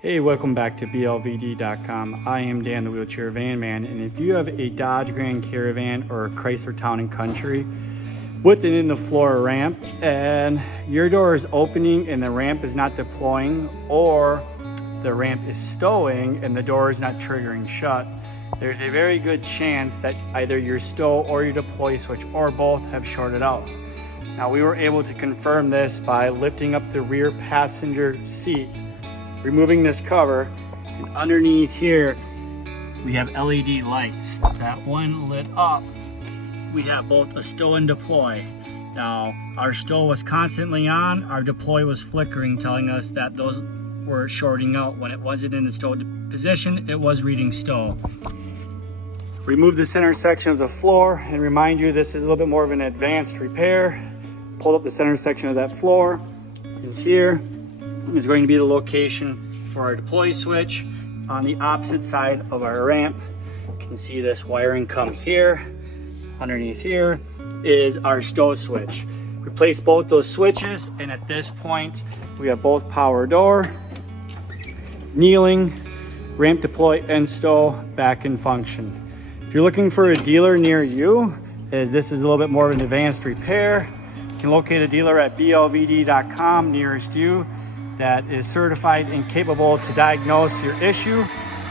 Hey, welcome back to blvd.com. I am Dan, the Wheelchair Van Man, and if you have a Dodge Grand Caravan or a Chrysler Town & Country with an in-the-floor ramp and your door is opening and the ramp is not deploying, or the ramp is stowing and the door is not triggering shut, there's a very good chance that either your stow or your deploy switch or both have shorted out. Now, we were able to confirm this by lifting up the rear passenger seat, removing this cover, and underneath here we have LED lights that when lit up we have both a stow and deploy. Now, our stow was constantly on, our deploy was flickering, telling us that those were shorting out. When it wasn't in the stow position, it was reading stow. Remove the center section of the floor, and remind you this is a little bit more of an advanced repair. Pull up the center section of that floor, and here is going to be the location for our deploy switch. On the opposite side of our ramp, you can see this wiring come here. Underneath here is our stow switch. Replace both those switches, and at this point we have both power door, kneeling, ramp deploy, and stow back in function. If you're looking for a dealer near you, as this is a little bit more of an advanced repair, you can locate a dealer at blvd.com nearest you that is certified and capable to diagnose your issue,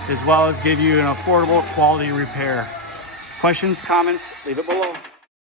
as well as give you an affordable quality repair. Questions, comments, leave it below.